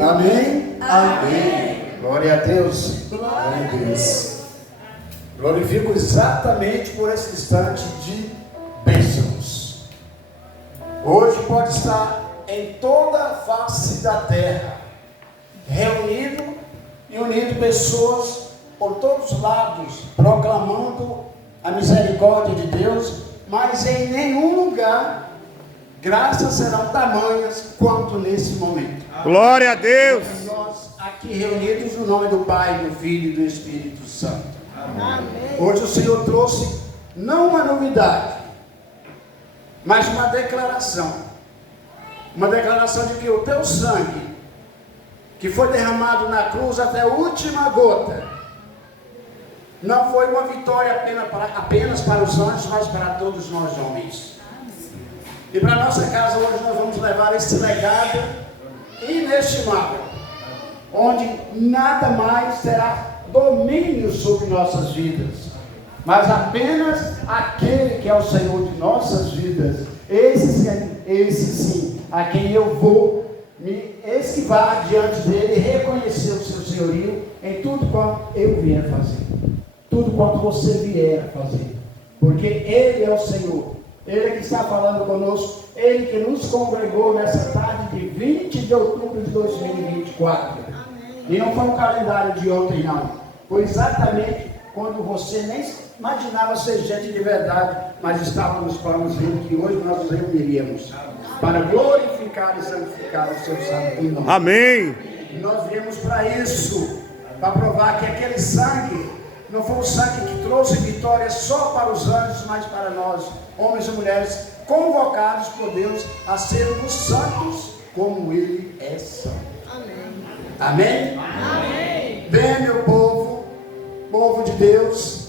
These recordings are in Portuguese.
Amém? Amém. Glória a Deus. Glória a Deus. Glorifico exatamente por esse instante de bênçãos. Hoje pode estar em toda a face da terra, reunido e unido pessoas por todos os lados, proclamando a misericórdia de Deus, mas em nenhum lugar graças serão tamanhas quanto nesse momento. Glória a Deus. Nós aqui reunidos no nome do Pai, do Filho e do Espírito Santo. Amém. Hoje o Senhor trouxe não uma novidade, mas uma declaração. Uma declaração de que o teu sangue, que foi derramado na cruz até a última gota, não foi uma vitória apenas para os anjos, mas para todos nós homens. E para a nossa casa hoje nós vamos levar esse legado inestimável, onde nada mais terá domínio sobre nossas vidas, mas apenas aquele que é o Senhor de nossas vidas, esse sim, a quem eu vou me esquivar diante dele e reconhecer o seu senhorio em tudo quanto eu vier fazer, tudo quanto você vier a fazer, porque ele é o Senhor, ele que está falando conosco, ele que nos congregou nessa tarde de 20 de outubro de 2024. E não foi um calendário de ontem, não. Foi exatamente quando você nem imaginava ser gente de verdade, mas estávamos planejando que hoje nós nos reuniríamos para glorificar e santificar o seu santo nome. Amém. E nós viemos para isso, para provar que aquele sangue não foi um sangue que trouxe vitória só para os anjos, mas para nós, homens e mulheres, convocados por Deus a sermos santos como Ele é santo. Amém? Amém? Bem, meu povo de Deus,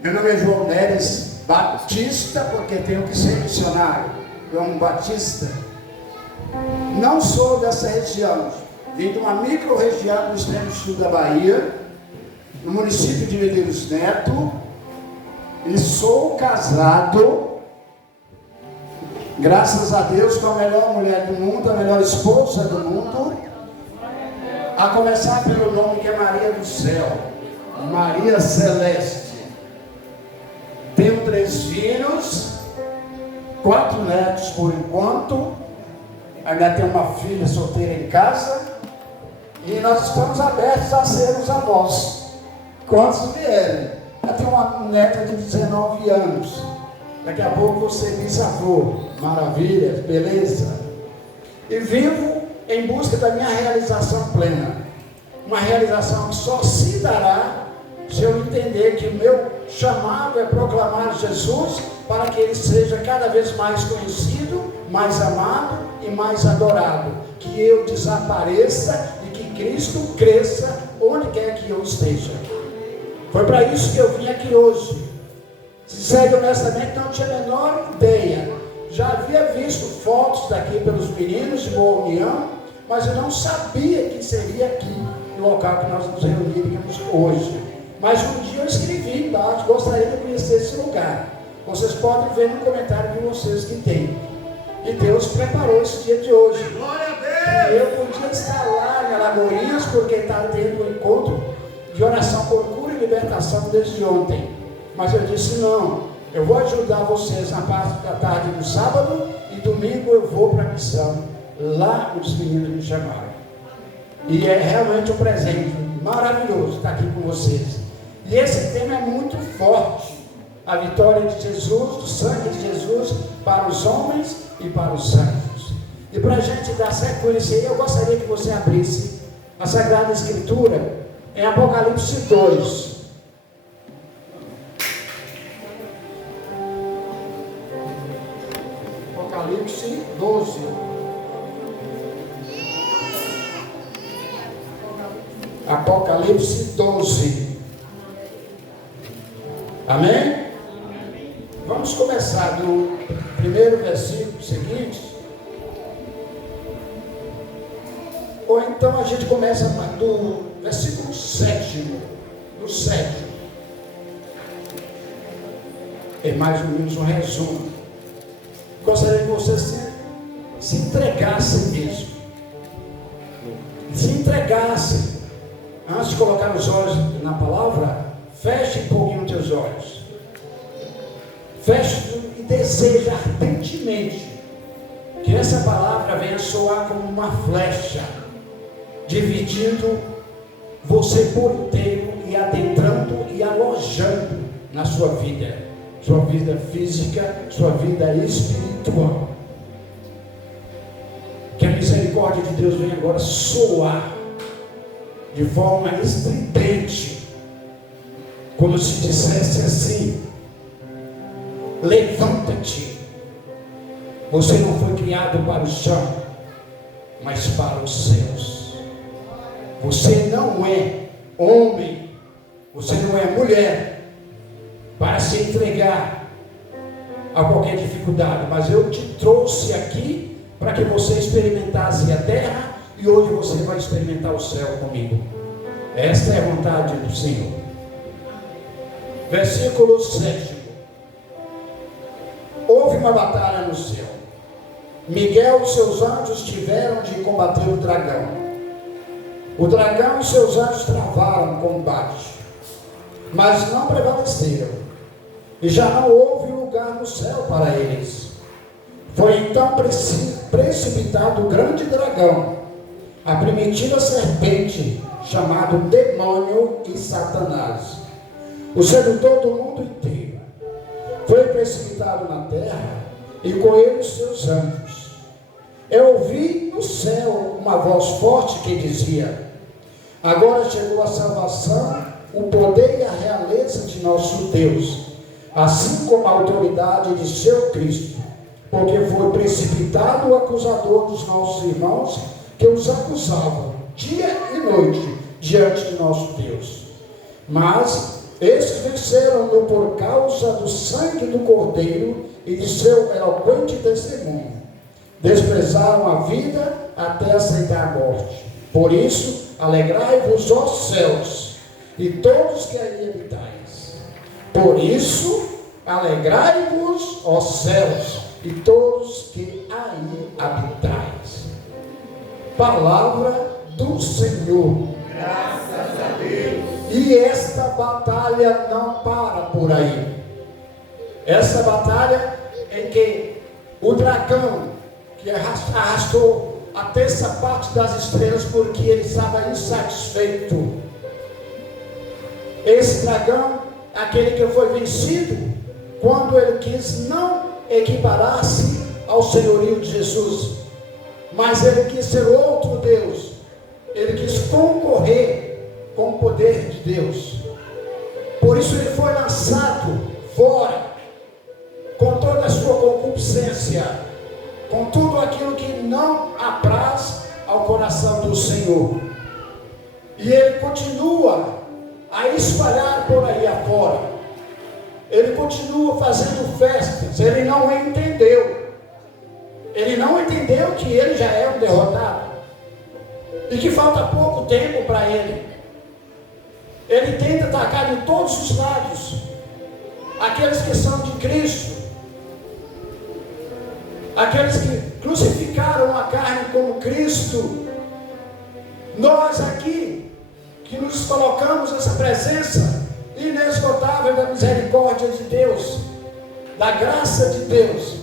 meu nome é João Neres Batista, porque tenho que ser missionário, João Batista. Não sou dessa região, vim de uma micro-região do extremo sul da Bahia, no município de Medeiros Neto, e sou casado, graças a Deus, com a melhor mulher do mundo, a melhor esposa do mundo, a começar pelo nome que é Maria do Céu, Maria Celeste. Tenho 3 filhos, 4 netos por enquanto, ainda tenho uma filha solteira em casa, e nós estamos abertos a sermos avós, quantos vierem. Eu tenho uma neta de 19 anos, daqui a pouco vou ser bisavô, maravilha, beleza. E vivo em busca da minha realização plena, uma realização que só se dará se eu entender que o meu chamado é proclamar Jesus, para que ele seja cada vez mais conhecido, mais amado e mais adorado, que eu desapareça e que Cristo cresça onde quer que eu esteja. Foi para isso que eu vim aqui hoje. Sincero e honestamente, não tinha a menor ideia. Já havia visto fotos daqui pelos meninos de Boa União, mas eu não sabia que seria aqui, no local que nós nos reuniríamos hoje. Mas um dia eu escrevi embaixo, gostaria de conhecer esse lugar. Vocês podem ver no comentário de vocês que tem. E Deus preparou esse dia de hoje. Glória a Deus. Eu podia estar lá em Alagoinhas, porque está tendo um encontro de oração por cura e libertação desde ontem. Mas eu disse, não, eu vou ajudar vocês na parte da tarde no sábado, e domingo eu vou para a missão, lá onde os meninos me chamaram. E é realmente um presente maravilhoso estar aqui com vocês. E esse tema é muito forte, a vitória de Jesus, do sangue de Jesus, para os homens e para os anjos. E para a gente dar sequência, eu gostaria que você abrisse a Sagrada Escritura em Apocalipse 2. Apocalipse 12. Apocalipse 12. Amém? Vamos começar do primeiro versículo seguinte. Ou então a gente começa do versículo 7. Do 7. É mais ou menos um resumo. Gostaria que você se entregasse mesmo. se entregasse. Antes de colocar os olhos na palavra, feche um pouquinho os teus olhos. Feche e deseja ardentemente que essa palavra venha soar como uma flecha, dividindo você por inteiro e adentrando e alojando na sua vida física, sua vida espiritual. Que a misericórdia de Deus venha agora soar de forma estridente, como se dissesse assim: levanta-te. Você não foi criado para o chão, mas para os céus. Você não é homem, você não é mulher para se entregar a qualquer dificuldade, mas eu te trouxe aqui para que você experimentasse a terra, e hoje você vai experimentar o céu comigo. Esta é a vontade do Senhor. Versículo 7. Houve uma batalha no céu. Miguel e seus anjos tiveram de combater o dragão. O dragão e seus anjos travaram o combate, mas não prevaleceram, e já não houve lugar no céu para eles. Foi então precipitado o grande dragão, a primitiva serpente, chamado demônio e Satanás, o sedutor do mundo inteiro. Foi precipitado na terra, e com ele os seus anjos. Eu ouvi no céu uma voz forte que dizia: agora chegou a salvação, o poder e a realeza de nosso Deus, assim como a autoridade de seu Cristo, porque foi precipitado o acusador dos nossos irmãos, que os acusavam dia e noite diante de nosso Deus. Mas esses venceram-no por causa do sangue do Cordeiro e de seu eloquente testemunho. Desprezaram a vida até aceitar a morte. Por isso, alegrai-vos, ó céus, e todos que aí habitais. Por isso, alegrai-vos, ó céus, e todos que aí habitais. Palavra do Senhor. Graças a Deus. E esta batalha não para por aí. Essa batalha em que o dragão, que arrastou a terça parte das estrelas porque ele estava insatisfeito. Esse dragão, aquele que foi vencido quando ele quis não equiparar-se ao senhorio de Jesus, mas ele quis ser outro Deus. Ele quis concorrer com o poder de Deus. Por isso ele foi lançado fora, com toda a sua concupiscência, com tudo aquilo que não apraz ao coração do Senhor. E ele continua a espalhar por aí afora. Ele continua fazendo festas. Ele não entendeu. Ele não entendeu que ele já é um derrotado. E que falta pouco tempo para ele. Ele tenta atacar de todos os lados aqueles que são de Cristo, aqueles que crucificaram a carne como Cristo. Nós aqui, que nos colocamos nessa presença inesgotável da misericórdia de Deus, da graça de Deus,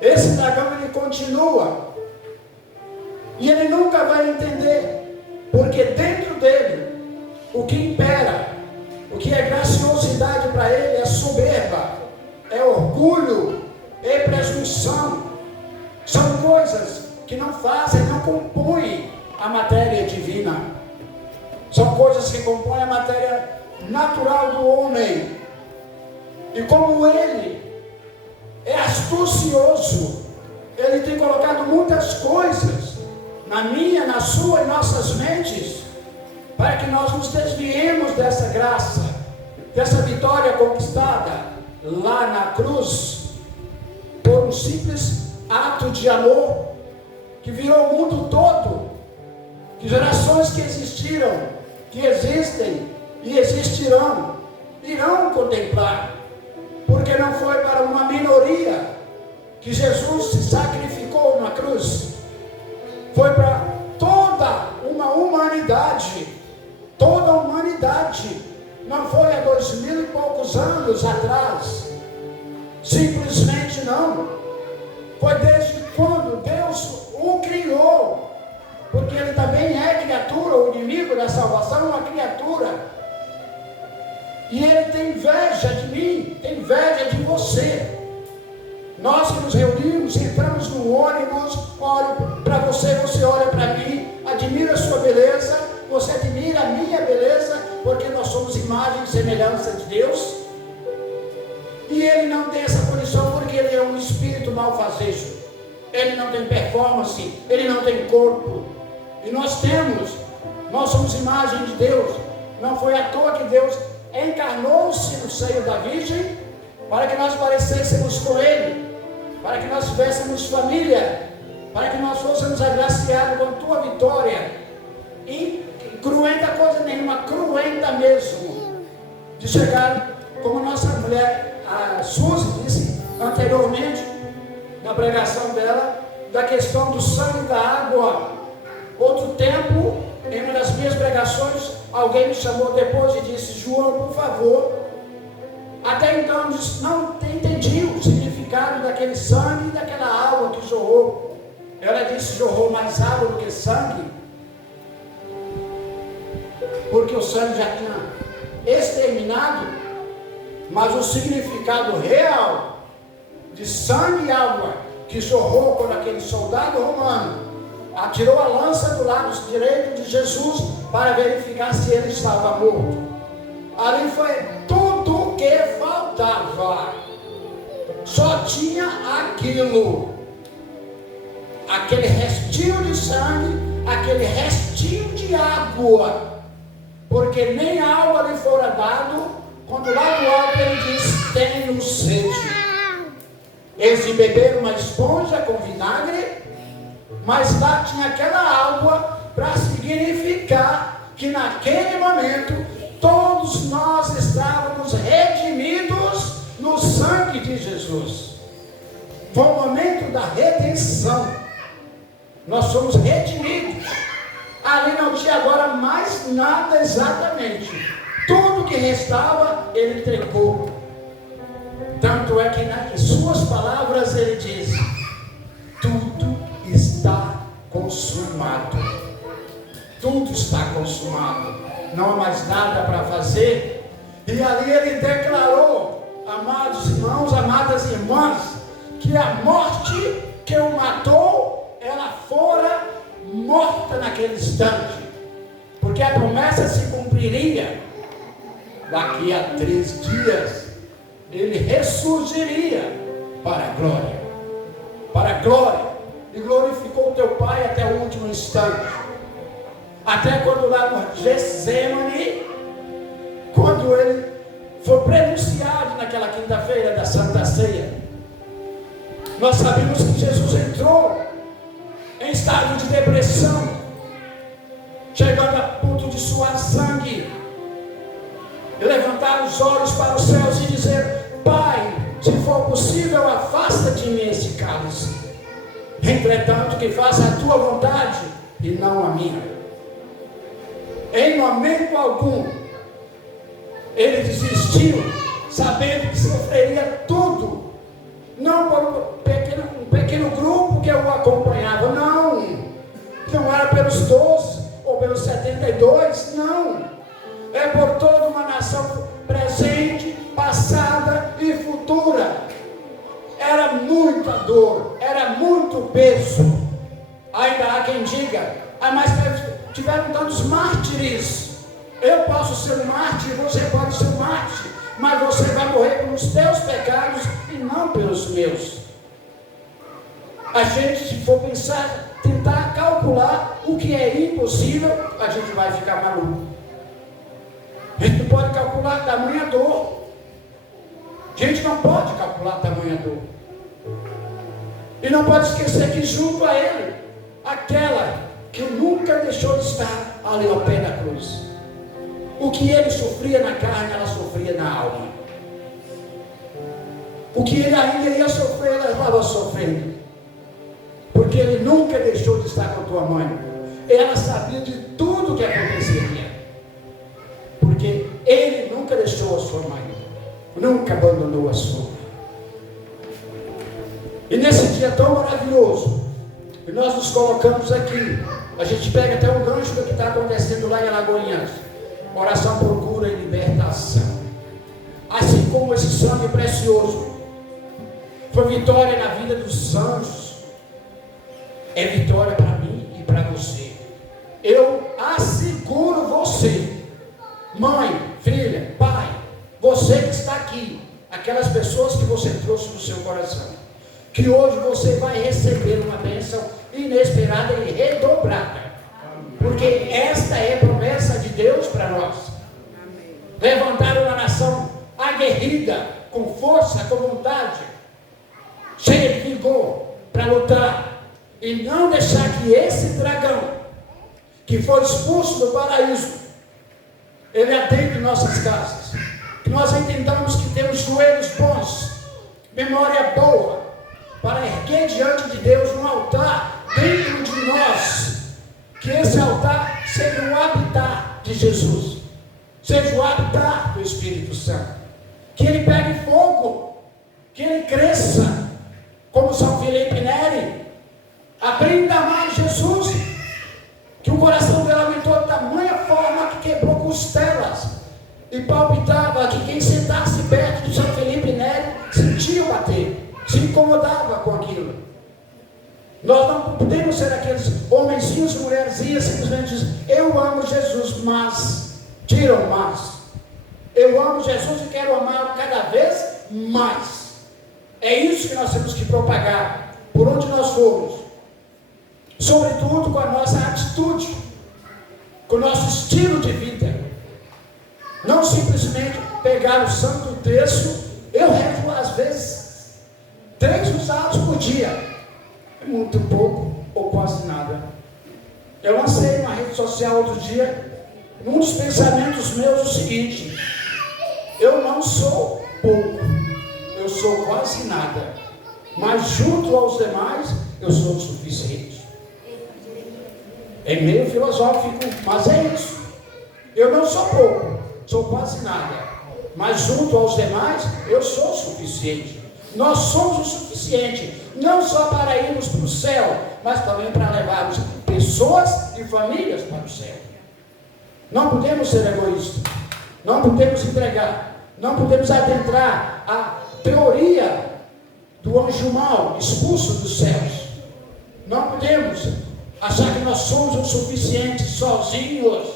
esse dragão ele continua, e ele nunca vai entender, porque dentro dele, o que impera, o que é graciosidade para ele é soberba, é orgulho, é presunção. São coisas que não fazem, não compõem a matéria divina. São coisas que compõem a matéria natural do homem. E como ele é astucioso, ele tem colocado muitas coisas na minha, na sua e nossas mentes, para que nós nos desviemos dessa graça, dessa vitória conquistada lá na cruz, por um simples ato de amor, que virou o mundo todo, que gerações que existiram, que existem e existirão, irão contemplar, porque não foi para uma minoria que Jesus se sacrificou na cruz, foi para toda uma 2000 e poucos anos atrás. Simplesmente não. Foi desde quando Deus o criou. Porque ele também é criatura, o inimigo da salvação é uma criatura. E ele tem inveja de mim, tem inveja de você. Nós que nos reunimos, entramos no ônibus, olho para você, você olha para mim, admira a sua beleza, você admira a minha beleza, porque nós somos imagem e semelhança de Deus. E ele não tem essa condição porque ele é um espírito malfazejo. Ele não tem performance, ele não tem corpo. E nós temos, nós somos imagem de Deus. Não foi à toa que Deus encarnou-se no seio da Virgem para que nós parecêssemos com Ele, para que nós tivéssemos família, para que nós fôssemos agraciados com tua vitória. E cruenta coisa nenhuma, cruenta mesmo, de chegar, como nossa mulher, a Suzy, disse anteriormente, na pregação dela, da questão do sangue e da água. Outro tempo, em uma das minhas pregações, alguém me chamou depois e disse: João, por favor. Até então eu não entendi o significado daquele sangue e daquela água que jorrou. Ela disse: jorrou mais água do que sangue, porque o sangue já tinha exterminado. Mas o significado real de sangue e água que jorrou quando aquele soldado romano atirou a lança do lado direito de Jesus para verificar se ele estava morto. Ali foi tudo o que faltava. Só tinha aquilo. Aquele restinho de sangue, aquele restinho de água. Porque nem água lhe fora dado, quando lá no alto ele disse: tenho sede. Eles beberam uma esponja com vinagre, mas lá tinha aquela água para significar que naquele momento todos nós estávamos redimidos no sangue de Jesus. Foi o momento da redenção. Nós somos redimidos. Ali não tinha agora mais nada exatamente. Tudo que restava, ele entregou. Tanto é que nas suas palavras ele diz: tudo está consumado. Tudo está consumado. Não há mais nada para fazer. E ali ele declarou, amados irmãos, amadas irmãs, que a morte que o matou, ela fora morta naquele instante. Porque a promessa se cumpriria. Daqui a 3 dias, ele ressurgiria para a glória. Para a glória. E glorificou o teu Pai até o último instante. Até quando lá no Getsemane, quando ele foi prenunciado naquela quinta-feira da Santa Ceia, nós sabemos que Jesus entrou em estado de depressão, chegando a ponto de suar sangue, e levantar os olhos para os céus e dizer: Pai, se for possível, afasta de mim esse cálice. Entretanto, que faça a tua vontade e não a minha. Em momento algum ele desistiu, sabendo que sofreria tudo, não por um pequeno grupo que o acompanhava, não era pelos 12 ou pelos 72, não, é por toda uma nação presente, passada e futura. Era muita dor, era muito peso. Ainda há quem diga: mas tiveram tantos mártires. Eu posso ser um mártir, você pode ser um mártir, mas você vai morrer pelos teus pecados e não pelos meus. A gente, se for pensar, tentar calcular o que é impossível, a gente vai ficar maluco. A gente não pode calcular tamanha dor. A gente não pode calcular tamanha dor. E não pode esquecer que junto a ele, aquela que nunca deixou de estar ali ao pé da cruz. O que ele sofria na carne, ela sofria na alma. O que ele ainda ia sofrer, ela estava sofrendo. Porque ele nunca deixou de estar com a tua mãe. Ela sabia de tudo que aconteceria. Porque ele nunca deixou deixou a sua mãe, nunca abandonou a sua. E nesse dia tão maravilhoso, que nós nos colocamos aqui, a gente pega até um gancho do que está acontecendo lá em Alagoinhas. Oração por cura e libertação. Assim como esse sangue precioso foi vitória na vida dos anjos, é vitória para mim e para você. Eu asseguro você, mãe, filha, pai, você que está aqui, aquelas pessoas que você trouxe no seu coração, que hoje você vai receber uma bênção inesperada e redobrada, porque esta é a promessa de Deus para nós. Levantar uma nação aguerrida, com força, com vontade, cheia de vigor para lutar, e não deixar que esse dragão que foi expulso do paraíso, ele adentre em nossas casas. Que nós entendamos que temos joelhos bons, memória boa, para erguer diante de Deus um altar dentro de nós. Que esse altar seja o habitar de Jesus, seja o habitar do Espírito Santo. Que ele pegue fogo, que ele cresça, como São Felipe Neri, abrindo a mão de Jesus, que o coração dela aumentou de tamanha forma que quebrou costelas e palpitava, que quem sentasse perto de São Felipe Neri sentia bater, se incomodava com aquilo. Nós não podemos ser aqueles homenzinhos e mulherzinhas simplesmente dizem, eu amo Jesus, mas, tiram mas. Eu amo Jesus e quero amá-lo cada vez mais. É isso que nós temos que propagar, por onde nós formos. Sobretudo com a nossa atitude, com o nosso estilo de vida. Não simplesmente pegar o santo texto. Eu rezo às vezes 3 usados por dia, muito pouco ou quase nada. Eu lancei uma rede social outro dia, um dos pensamentos meus, o seguinte: eu não sou pouco, eu sou quase nada, mas junto aos demais eu sou o suficiente. É meio filosófico, mas é isso. Eu não sou pouco, sou quase nada, mas junto aos demais eu sou o suficiente. Nós somos o suficiente, não só para irmos para o céu, mas também para levarmos pessoas e famílias para o céu. Não podemos ser egoístas, não podemos entregar, não podemos adentrar a teoria do anjo mau expulso dos céus. Não podemos achar que nós somos o suficiente sozinhos,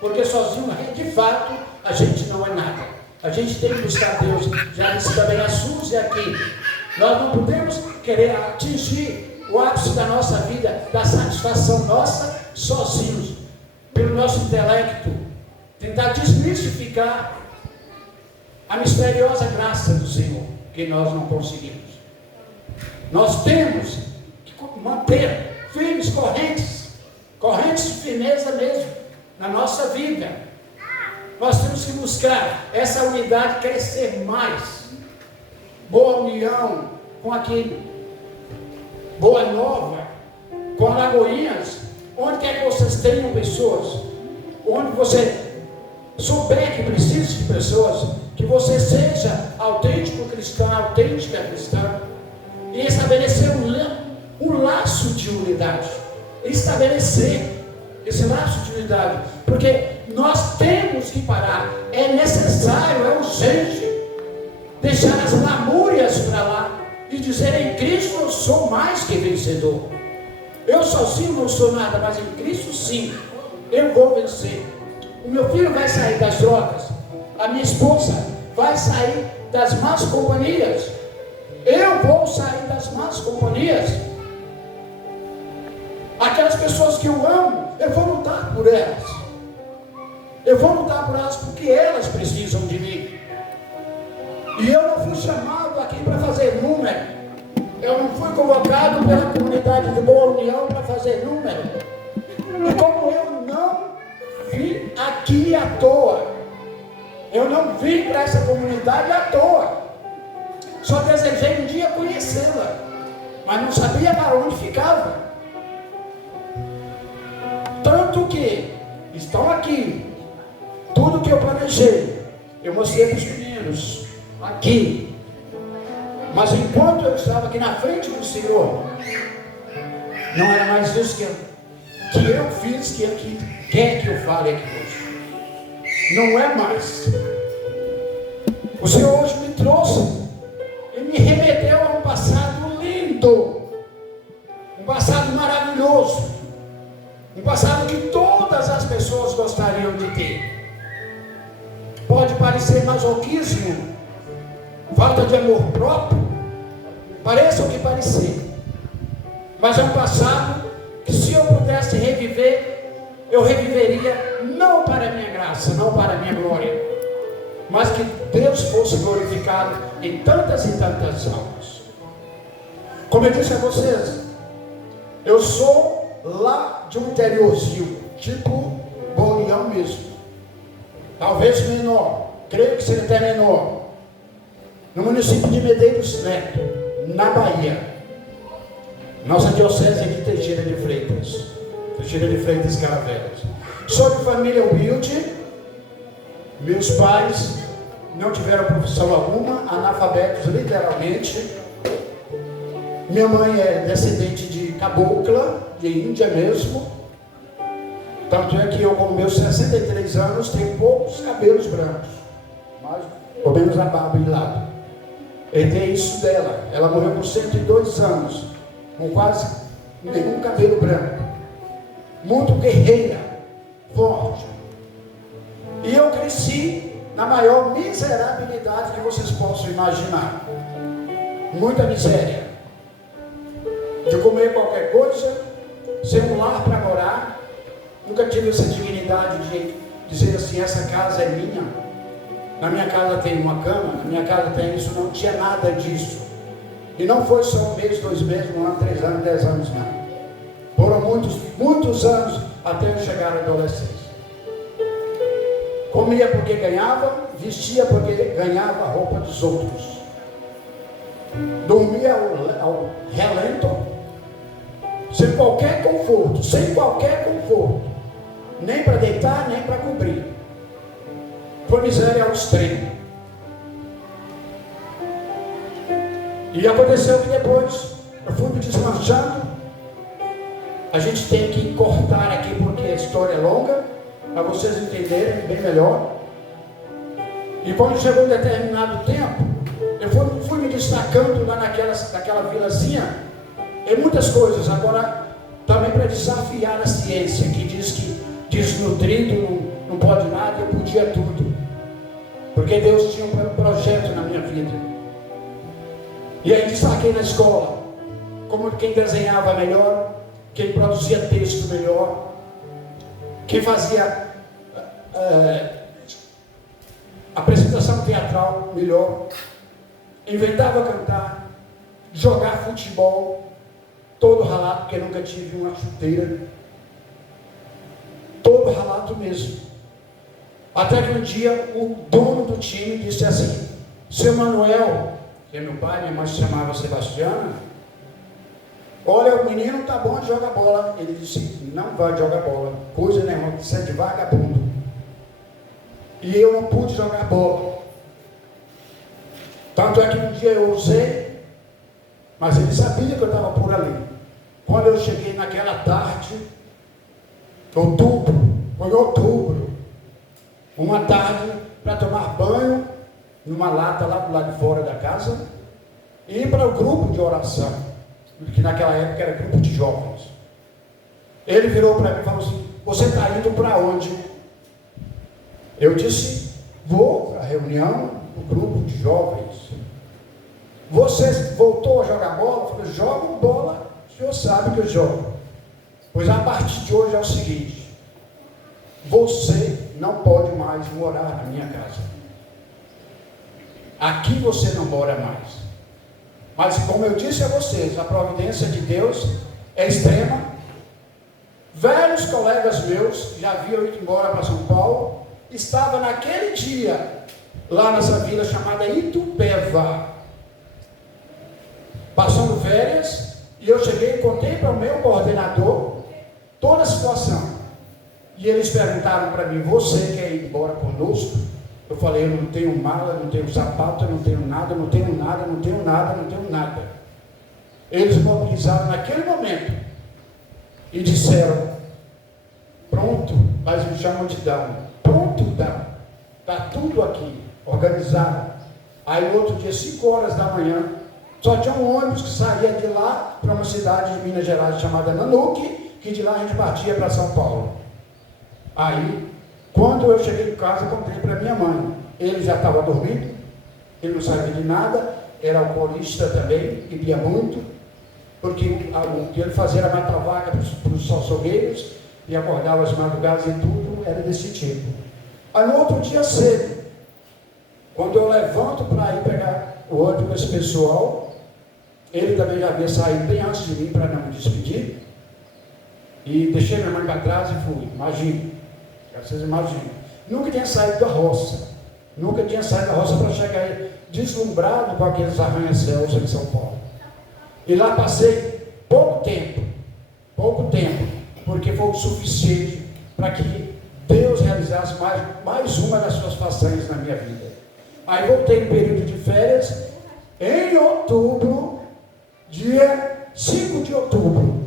porque sozinho, de fato, a gente não é nada. A gente tem que buscar Deus. Já disse também a Suzy aqui, nós não podemos querer atingir o ápice da nossa vida, da satisfação nossa, sozinhos, pelo nosso intelecto, tentar desmistificar a misteriosa graça do Senhor, que nós não conseguimos. Nós temos que manter firmes correntes de firmeza mesmo, na nossa vida. Nós temos que buscar essa unidade, crescer mais. Boa união com aquele Boa Nova, com Alagoinhas, onde quer que vocês tenham pessoas, onde você souber que precisa de pessoas, que você seja autêntico cristão, autêntica cristã, e estabelecer um laço de unidade. Estabelecer esse laço de unidade, porque nós temos que parar, é necessário, é urgente, deixar as lamúrias para lá e dizer: em Cristo eu sou mais que vencedor. Eu sozinho não sou nada, mas em Cristo sim, eu vou vencer. O meu filho vai sair das drogas, a minha esposa vai sair das más companhias, eu vou sair das más companhias. Aquelas pessoas que eu amo, eu vou lutar por elas. Eu vou lutar por elas porque elas precisam de mim. E eu não fui chamado aqui para fazer número. Eu não fui convocado pela comunidade de Boa União para fazer número. E como eu não vim aqui à toa, eu não vim para essa comunidade à toa. Só desejei um dia conhecê-la, mas não sabia para onde ficava. Tanto que estão aqui, tudo que eu planejei, Eu mostrei para os meninos aqui. Mas enquanto eu estava aqui na frente do Senhor, não era mais isso que eu fiz, que Ele quer que eu fale aqui hoje. Não é mais. O Senhor hoje me trouxe e me remeteu a um passado lindo, um passado maravilhoso, um passado que todas as pessoas gostariam de ter. Pode parecer masoquismo, falta de amor próprio, pareça o que parecer, mas é um passado que, se eu pudesse reviver, eu reviveria não para a minha graça, não para a minha glória, mas que Deus fosse glorificado em tantas e tantas almas. Como eu disse a vocês, eu sou lá de um interiorzinho, tipo Boleão mesmo, talvez menor, creio que seja até menor, no município de Medeiros Neto, na Bahia. Nossa diocese é de Teixeira de Freitas Caravelas. Sou de família humilde. Meus pais não tiveram profissão alguma, analfabetos literalmente. Minha mãe é descendente de cabocla, de Índia mesmo. Tanto é que eu, com meus 63 anos, tenho poucos cabelos brancos, mais ou menos a barba de lado. Herdei isso dela. Ela morreu com 102 anos, com quase nenhum cabelo branco, muito guerreira, forte. E eu cresci na maior miserabilidade que vocês possam imaginar. Muita miséria. De comer qualquer coisa, sem um lar para morar. Nunca tive essa dignidade de dizer assim, essa casa é minha. Na minha casa tem uma cama, na minha casa tem isso. Não tinha nada disso. E não foi só um mês, 2 meses, 1 ano, 3 anos, 10 anos, não. Foram muitos anos até eu chegar à adolescência. Comia porque ganhava, vestia porque ganhava a roupa dos outros. Dormia ao relento, sem qualquer conforto, nem para deitar, nem para cobrir. Foi miséria ao extremo. E aconteceu que depois eu fui me desmanchando. A gente tem que cortar aqui porque a história é longa, para vocês entenderem bem melhor. E quando chegou um determinado tempo, eu fui me destacando lá naquela vilazinha, em muitas coisas. Agora, também para desafiar a ciência, que diz que desnutrido não pode nada, eu podia tudo. Porque Deus tinha um projeto na minha vida. E aí destaquei na escola, como quem desenhava melhor, quem produzia texto melhor, quem fazia apresentação teatral melhor, inventava cantar, jogar futebol, todo ralado, porque nunca tive uma chuteira, todo ralado mesmo. Até que um dia o dono do time disse assim, seu Manuel, que é meu pai, minha mãe se chamava Sebastiana, olha, o menino está bom de jogar bola. Ele disse, não vai jogar bola, coisa nenhuma, isso é de vagabundo. E eu não pude jogar bola. Tanto é que um dia eu usei, mas ele sabia que eu estava por ali. Quando eu cheguei naquela tarde, foi outubro, uma tarde para tomar banho, numa lata lá do lado de fora da casa, e ir para o grupo de oração, que naquela época era grupo de jovens. Ele virou para mim e falou assim, você está indo para onde? Eu disse, vou para a reunião do grupo de jovens. Você voltou a jogar bola? Eu falei, jogo bola, o senhor sabe que eu jogo. Pois a partir de hoje é o seguinte, você não pode mais morar na minha casa. Aqui você não mora mais. Mas como eu disse a vocês, a providência de Deus é extrema. Velhos colegas meus já haviam ido embora para São Paulo, estava naquele dia lá nessa vila chamada Itupeva, passando férias, e eu cheguei e contei para o meu coordenador toda a situação. E eles perguntaram para mim, você quer ir embora conosco? Eu falei, eu não tenho mala, não tenho sapato, eu não tenho nada, não tenho nada, não tenho nada, não tenho nada. Eles mobilizaram naquele momento e disseram, pronto, mas me chamam de Dão. Pronto, Dão. Está tudo aqui, organizado. Aí no outro dia, 5 horas da manhã, só tinha um ônibus que saía de lá para uma cidade de Minas Gerais chamada Nanuque, que de lá a gente partia para São Paulo. Aí, quando eu cheguei em casa, contei para minha mãe. Ele já estava dormindo, ele não sabia de nada, era alcoolista também, bebia muito, porque o que ele fazia era matar vaga para os açougueiros e acordava as madrugadas e tudo, era desse tipo. Aí no outro dia cedo, quando eu levanto para ir pegar o ônibus com esse pessoal, ele também já havia saído bem antes de mim para não me despedir, e deixei minha mãe para trás e fui. Imagine, vocês imaginam, nunca tinha saído da roça, para chegar deslumbrado com aqueles arranha-céus em São Paulo. E lá passei pouco tempo, porque foi o suficiente para que Deus realizasse mais uma das suas façanhas na minha vida. Aí voltei no período de férias, em outubro, dia 5 de outubro.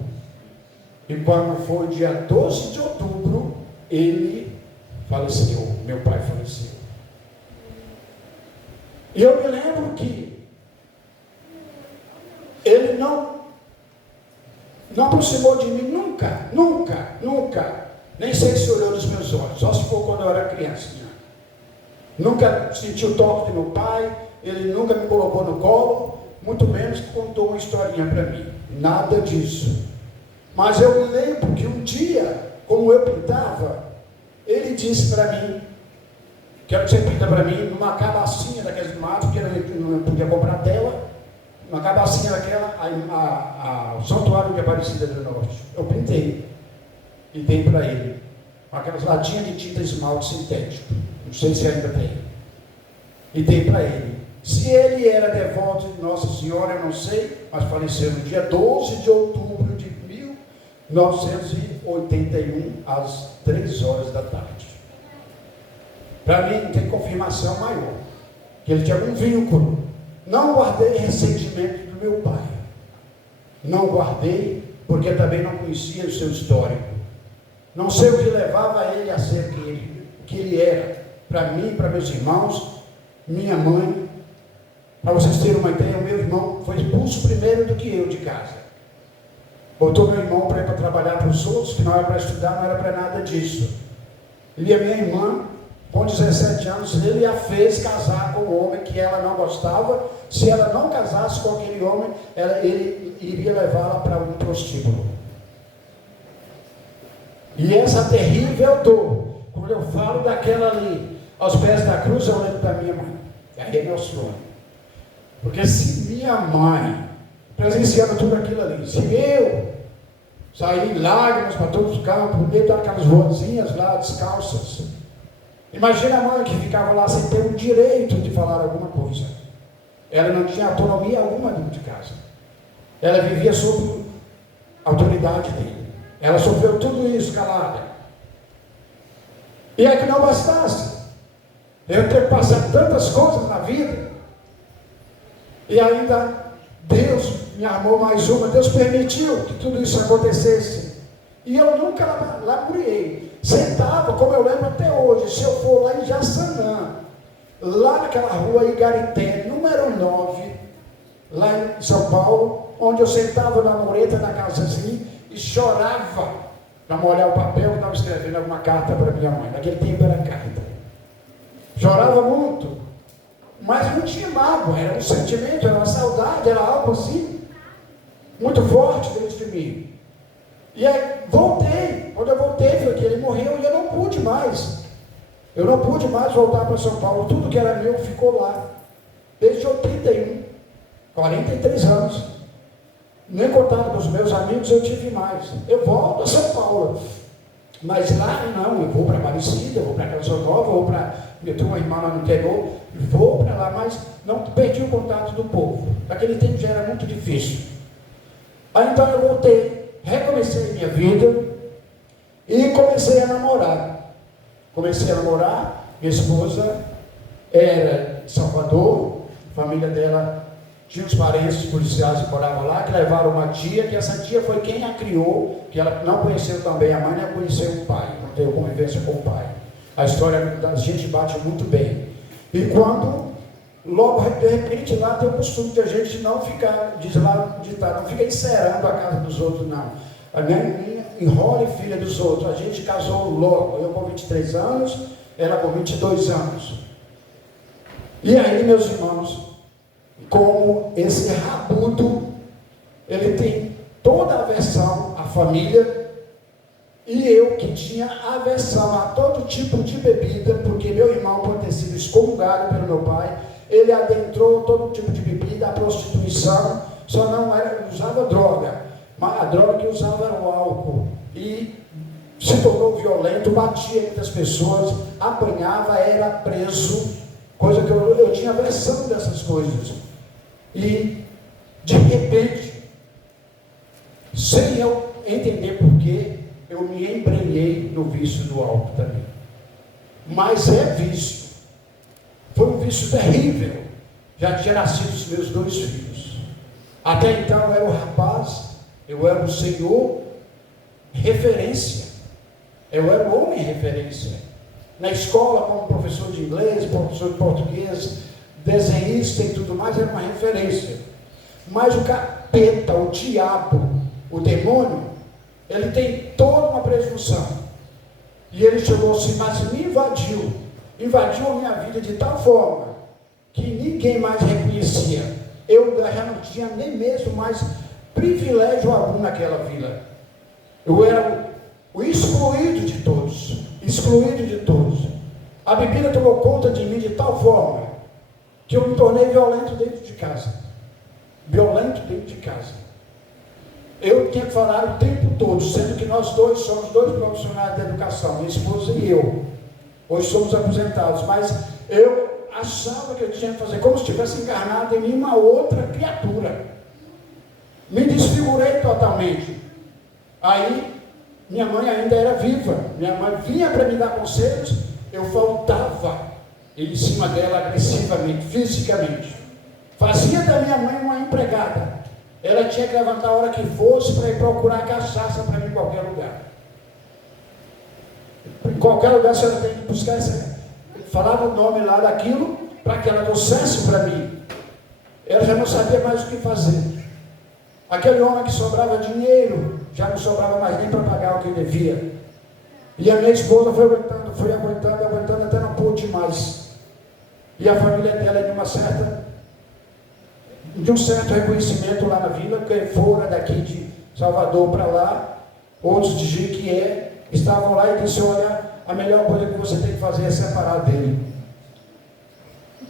E quando foi dia 12 de outubro, ele faleceu, meu pai faleceu. E eu me lembro que ele não aproximou de mim nunca. Nem sei se olhou nos meus olhos, só se for quando eu era criança. Nunca senti o toque do meu pai, ele nunca me colocou no colo, muito menos contou uma historinha para mim. Nada disso. Mas eu me lembro que um dia, como eu pintava, ele disse para mim, quero que você pinta para mim, numa cabacinha daqueles de mato, que ele não podia comprar tela, uma cabacinha daquela, o santuário de Aparecida do Norte. Eu pintei e dei para ele, com aquelas latinhas de tinta esmalte sintético, não sei se ainda tem, e dei para ele. Se ele era devoto de Nossa Senhora, eu não sei, mas faleceu no dia 12 de outubro de 1981, às 3 horas da tarde. Para mim não tem confirmação maior, que ele tinha um vínculo. Não guardei ressentimento do meu pai, não guardei, porque também não conhecia o seu histórico, não sei o que levava ele a ser o que ele era, para mim, para meus irmãos, minha mãe. Para vocês terem uma ideia, o meu irmão foi expulso primeiro do que eu de casa, botou meu irmão para ir para trabalhar para os outros, que não era para estudar, não era para nada disso. E a minha irmã, com 17 anos, ele a fez casar com um homem que ela não gostava. Se ela não casasse com aquele homem, ele iria levá-la para um prostíbulo. E essa terrível dor, quando eu falo daquela ali, aos pés da cruz, eu lembro da minha mãe. E aí é meu sonho. Porque se minha mãe, presenciando tudo aquilo ali, se eu sair em lágrimas para todos os campos, poder dar aquelas vozinhas lá descalças, imagina a mãe que ficava lá sem ter o direito de falar alguma coisa. Ela não tinha autonomia alguma dentro de casa. Ela vivia sob a autoridade dele. Ela sofreu tudo isso calada. E é que não bastasse eu ter passado tantas coisas na vida, e ainda Deus me armou mais uma, Deus permitiu que tudo isso acontecesse. E eu nunca lamuriei. Sentava, como eu lembro até hoje, se eu for lá em Jaçanã, lá naquela rua Igarité, número 9, lá em São Paulo, onde eu sentava na mureta da casazinha e chorava para molhar o papel que estava escrevendo alguma carta para minha mãe. Naquele tempo era carta. Chorava muito, mas não tinha mágoa, era um sentimento, era uma saudade, era algo assim, muito forte dentro de mim. E aí voltei, quando eu voltei foi que ele morreu e eu não pude mais. Eu não pude mais voltar para São Paulo, tudo que era meu ficou lá, desde 81, 43 anos. Nem contato com os meus amigos eu tive mais. Eu volto a São Paulo, mas lá não, eu vou para Aparecida, eu vou para Canção Nova, eu vou para, eu tenho uma irmã lá no interior, vou para lá, mas não perdi o contato do povo. Naquele tempo já era muito difícil. Aí então eu voltei, recomecei minha vida e comecei a namorar. Minha esposa era de Salvador, a família dela tinha os parentes policiais que moravam lá, que levaram uma tia, que essa tia foi quem a criou, que ela não conheceu também a mãe, nem conheceu o pai, não teve convivência com o pai. A história da gente bate muito bem. E quando, logo de repente, lá tem o costume de a gente não ficar, diz lá o ditado, não fica encerrando a casa dos outros, não. A minha enrola filha dos outros. A gente casou logo, eu com 23 anos, ela com 22 anos. E aí, meus irmãos, como esse rabudo, ele tem toda a aversão à família, e eu que tinha aversão a todo tipo de bebida, porque meu irmão, por ter sido excomungado pelo meu pai, ele adentrou todo tipo de bebida, a prostituição, só não era, usava droga, mas a droga que usava era o álcool, e se tornou violento, batia entre as pessoas, apanhava, era preso, coisa que eu tinha aversão dessas coisas. E, de repente, sem eu entender porquê, eu me embrenhei no vício do álcool também. Mas é vício. Foi um vício terrível. Já tinha nascido os meus 2 filhos. Até então eu era o rapaz, eu era o senhor referência. Eu era o homem referência. Na escola, como professor de inglês, professor de português, desenhista e tudo mais, era uma referência. Mas o capeta, o diabo, o demônio, ele tem toda uma presunção. E ele chegou assim, mas me invadiu a minha vida de tal forma que ninguém mais reconhecia. Eu já não tinha nem mesmo mais privilégio algum naquela vila. Eu era o excluído de todos. Excluído de todos. A bebida tomou conta de mim de tal forma que eu me tornei violento dentro de casa. Violento dentro de casa. Eu tinha que falar o tempo todo, sendo que nós dois somos 2 profissionais da educação, minha esposa e eu. Hoje somos aposentados, mas eu achava que eu tinha que fazer como se tivesse encarnado em mim uma outra criatura. Me desfigurei totalmente. Aí, minha mãe ainda era viva, minha mãe vinha para me dar conselhos, eu faltava em cima dela agressivamente, fisicamente. Fazia da minha mãe uma empregada. Ela tinha que levantar a hora que fosse para ir procurar cachaça para mim em qualquer lugar. Em qualquer lugar a senhora tem que buscar essa. Falava o nome lá daquilo para que ela trouxesse para mim. Ela já não sabia mais o que fazer. Aquele homem que sobrava dinheiro, já não sobrava mais nem para pagar o que devia. E a minha esposa foi aguentando até não pôde mais. E a família dela, de um certo reconhecimento lá na vila, que fora daqui de Salvador para lá, outros de Jequié, estavam lá e disse, olha, a melhor coisa que você tem que fazer é separar dele.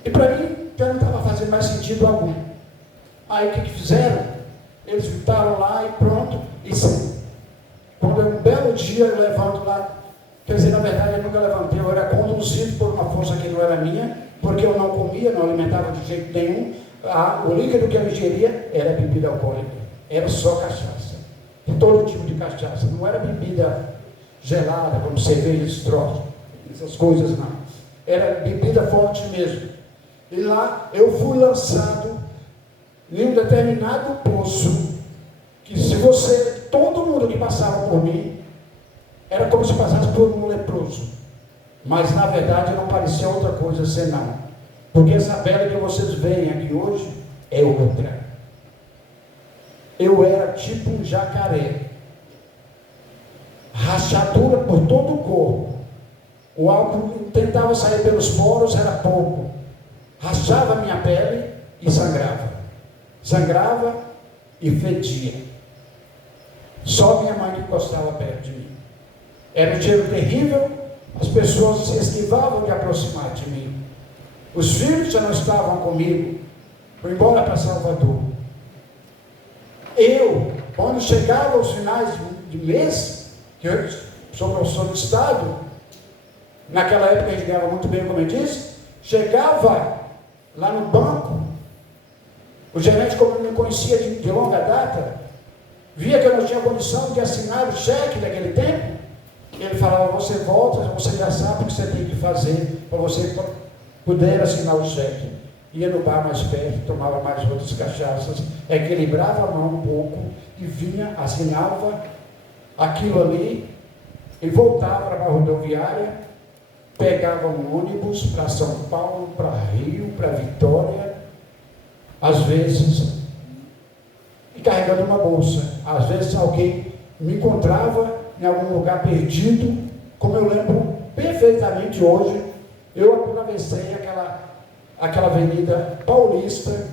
E para mim, já não estava fazendo mais sentido algum. Aí o que fizeram? Eles voltaram lá e pronto, e quando um belo dia eu levanto lá, quer dizer, na verdade eu nunca levantei, eu era conduzido por uma força que não era minha, porque eu não comia, não alimentava de jeito nenhum, o líquido que eu ingeria era bebida alcoólica, era só cachaça, de todo tipo de cachaça, não era bebida gelada, como cerveja, estrofe, essas coisas não, era bebida forte mesmo. E lá eu fui lançado em um determinado poço, que se todo mundo que passava por mim, era como se passasse por um leproso, mas na verdade não parecia outra coisa senão, porque essa pele que vocês veem aqui hoje é outra. Eu era tipo um jacaré, rachadura por todo o corpo, o álcool tentava sair pelos poros, era pouco, rachava a minha pele e sangrava e fedia. Só minha mãe que encostava perto de mim. Era um cheiro terrível, as pessoas se esquivavam de aproximar de mim. Os filhos já não estavam comigo, foi embora para Salvador. Eu, quando chegava aos finais de mês, que eu sou professor de Estado, naquela época a gente ganhava muito bem, como eu disse, chegava lá no banco, o gerente, como me conhecia de longa data, via que eu não tinha condição de assinar o cheque daquele tempo, ele falava, você volta, você já sabe o que você tem que fazer para você pudera assinar o cheque. Ia no bar mais perto, tomava mais outras cachaças, equilibrava a mão um pouco e vinha, assinava aquilo ali e voltava para a rodoviária, pegava um ônibus para São Paulo, para Rio, para Vitória, às vezes, e carregando uma bolsa. Às vezes alguém me encontrava em algum lugar perdido, como eu lembro perfeitamente hoje, eu atravessei aquela avenida paulista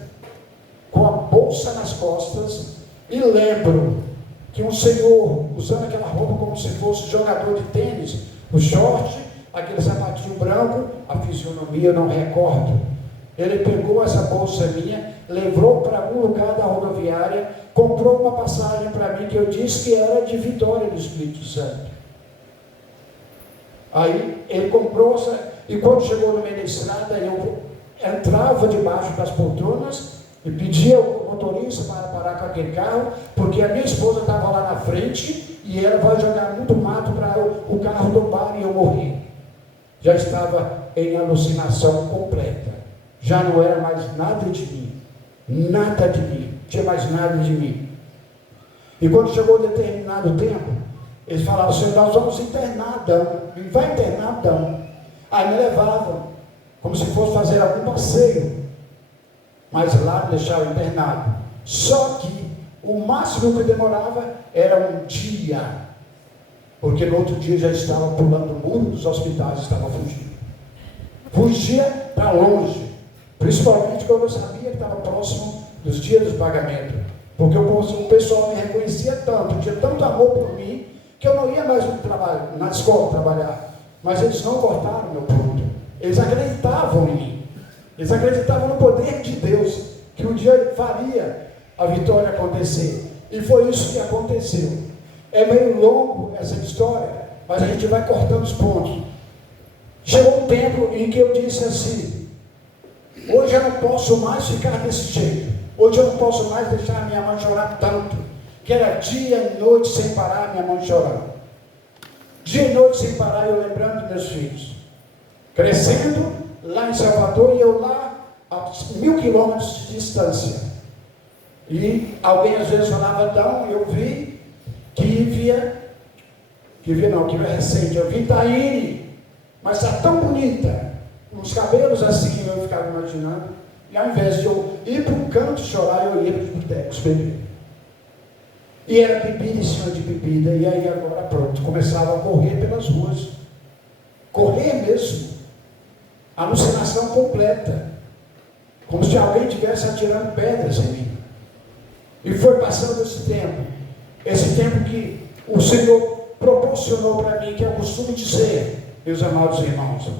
com a bolsa nas costas e lembro que um senhor usando aquela roupa como se fosse jogador de tênis, o short, aquele sapatinho branco, a fisionomia eu não recordo. Ele pegou essa bolsa minha, levou para algum lugar da rodoviária, comprou uma passagem para mim que eu disse que era de Vitória do Espírito Santo. Aí ele comprou, e quando chegou no meio da estrada, eu entrava debaixo das poltronas e pedia ao motorista para parar com aquele carro, porque a minha esposa estava lá na frente e ela vai jogar muito mato para o carro tombar e eu morrer. Já estava em alucinação completa. Já não era mais nada de mim. Nada de mim. Não tinha mais nada de mim. E quando chegou um determinado tempo, eles falavam, Senhor, nós vamos internar Adão. Vai internar Adão. Aí me levavam, como se fosse fazer algum passeio. Mas lá me deixaram internado. Só que o máximo que demorava era um dia. Porque no outro dia já estava pulando o muro dos hospitais, estava fugindo. Fugia para longe. Principalmente quando eu sabia que estava próximo dos dias dos pagamentos. Porque o pessoal me reconhecia tanto, tinha tanto amor por mim, que eu não ia mais na escola trabalhar. Mas eles não cortaram meu ponto. Eles acreditavam em mim. Eles acreditavam no poder de Deus, que um dia faria a vitória acontecer. E foi isso que aconteceu. É meio longo essa história, mas a gente vai cortando os pontos. Chegou um tempo em que eu disse assim, hoje eu não posso mais ficar desse jeito. Hoje eu não posso mais deixar minha mãe chorar tanto. Que era dia e noite sem parar, minha mãe chorando. Dia e noite sem parar, eu lembrando dos meus filhos. Crescendo lá em Salvador e eu lá a 1000 quilômetros de distância. E alguém às vezes falava, Adão, eu vi Kívia recente, eu vi Taíne, mas está tão bonita, com os cabelos assim, eu ficava imaginando, e ao invés de eu ir para um canto chorar, eu ia para os botecos beber. E era bebida em cima de bebida, e aí agora pronto, começava a correr pelas ruas, correr mesmo, alucinação completa, como se alguém estivesse atirando pedras em mim. E foi passando esse tempo que o Senhor proporcionou para mim, que é o costume dizer, meus amados irmãos,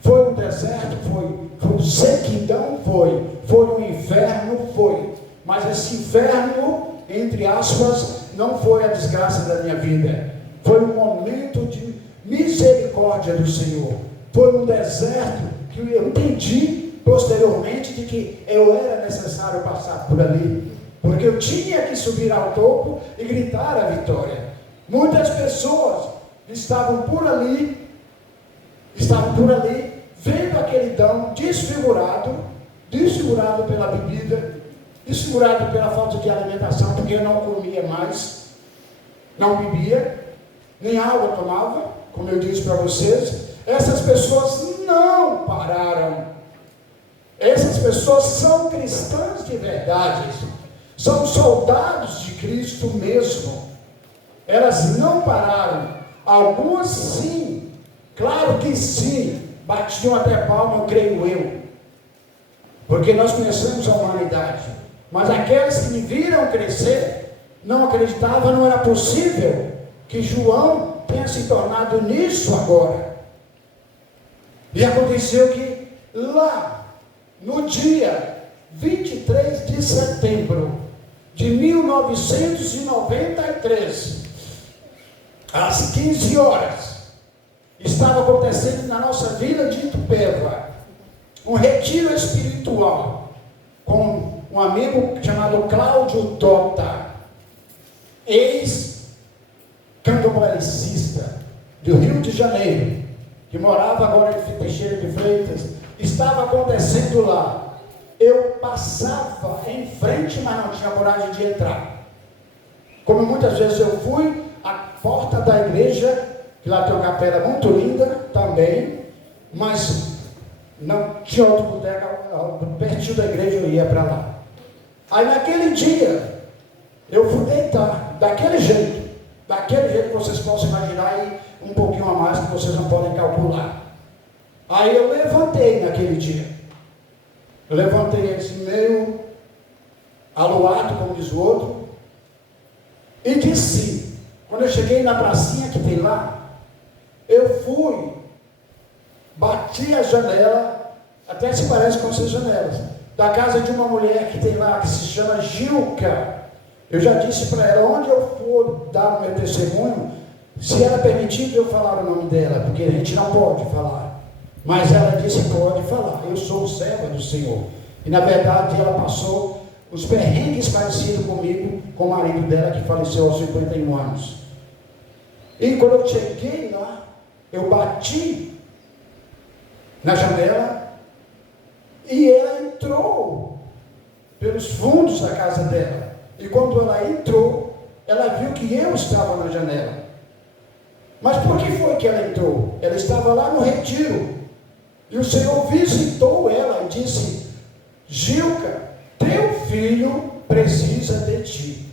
foi um deserto, foi sequidão, foi um inferno, mas esse inferno, entre aspas, não foi a desgraça da minha vida, foi um momento de misericórdia do Senhor, foi um deserto que eu entendi posteriormente de que eu era necessário passar por ali, porque eu tinha que subir ao topo e gritar a vitória. Muitas pessoas estavam por ali, vendo aquele Adão desfigurado pela bebida, desfigurado pela falta de alimentação, porque eu não comia mais, não bebia, nem água tomava, como eu disse para vocês. Essas pessoas não pararam. Essas pessoas são cristãs de verdade, são soldados de Cristo mesmo. Elas não pararam. Algumas sim, claro que sim, batiam até palma, creio eu, porque nós conhecemos a humanidade. Mas aqueles que me viram crescer não acreditavam, não era possível que João tenha se tornado nisso agora. E aconteceu que lá, no dia 23 de setembro de 1993, às 15 horas, estava acontecendo na nossa vila de Itupeva um retiro espiritual com um amigo chamado Cláudio Tota, ex-candomblecista do Rio de Janeiro, que morava agora em Teixeira de Freitas, estava acontecendo lá. Eu passava em frente, mas não tinha coragem de entrar. Como muitas vezes eu fui à porta da igreja, que lá tem uma capela muito linda também, mas não tinha outro boteco, pertinho da igreja eu ia para lá. Aí naquele dia, eu fui deitar, daquele jeito que vocês possam imaginar e um pouquinho a mais que vocês não podem calcular. Aí eu levantei naquele dia. Eu levantei assim meio aluado, como diz o outro, e desci. Quando eu cheguei na pracinha que tem lá, eu fui, bati a janela, até se parece com essas janelas, da casa de uma mulher que tem lá, que se chama Gilca. Eu já disse para ela, onde eu for dar o meu testemunho, se ela permitir eu falar o nome dela, porque a gente não pode falar. Mas ela disse, pode falar, eu sou serva do Senhor. E na verdade ela passou os perrengues parecidos comigo, com o marido dela que faleceu aos 51 anos. E quando eu cheguei lá, eu bati na janela e ela entrou pelos fundos da casa dela. E quando ela entrou, ela viu que eu estava na janela. Mas por que foi que ela entrou? Ela estava lá no retiro. E o Senhor visitou ela e disse, Gilca, teu filho precisa de ti.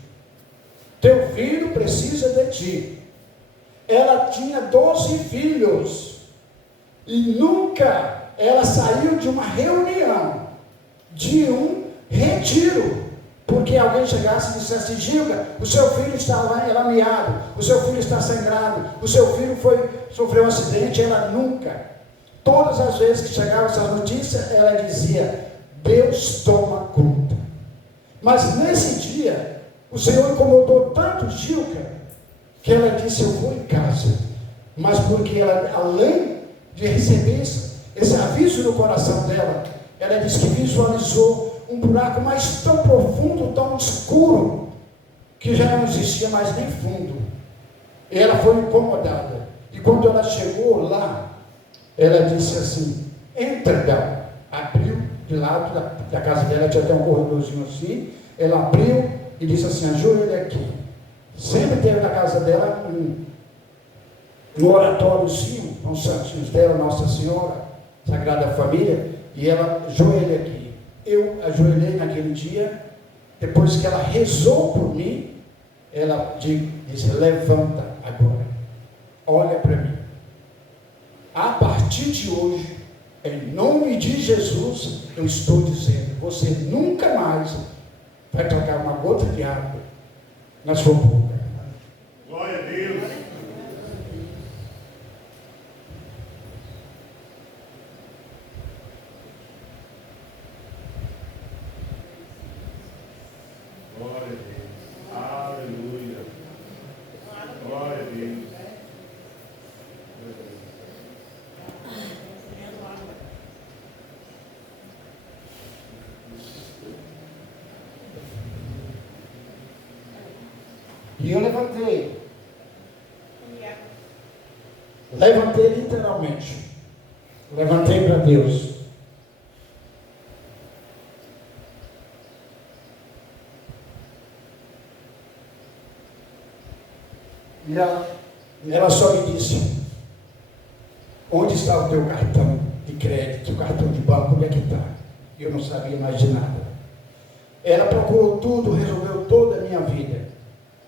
Teu filho precisa de ti. Ela tinha 12 filhos. E nunca ela saiu de uma reunião, de um retiro. Porque alguém chegasse e dissesse, Gilca, o seu filho está lá lameado, o seu filho está sangrado, o seu filho sofreu um acidente. Ela nunca. Todas as vezes que chegavam essas notícias, ela dizia, Deus toma conta. Mas nesse dia, o Senhor incomodou tanto Gilca, que ela disse, eu vou em casa. Mas porque ela, além de receber esse aviso no coração dela, ela disse que visualizou um buraco mais tão profundo, tão escuro, que já não existia mais nem fundo. E ela foi incomodada. E quando ela chegou lá, ela disse assim, entra, abriu de lado da casa dela, tinha até um corredorzinho assim, ela abriu e disse assim, ajoelha aqui. Sempre teve na casa dela um oratóriozinho, com os santinhos dela, Nossa Senhora, Sagrada Família, e ela ajoelha aqui. Eu ajoelhei naquele dia, depois que ela rezou por mim, ela disse, levanta agora, olha para mim. A partir de hoje, em nome de Jesus, eu estou dizendo, você nunca mais vai trocar uma gota de água na sua boca. Glória a Deus. Glória a Deus. Aleluia. Glória a Deus. E eu levantei. Levantei literalmente. Levantei para Deus. E ela só me disse, onde está o teu cartão de crédito, o cartão de banco, onde é que está? Eu não sabia mais de nada. Ela procurou tudo, resolveu toda a minha vida.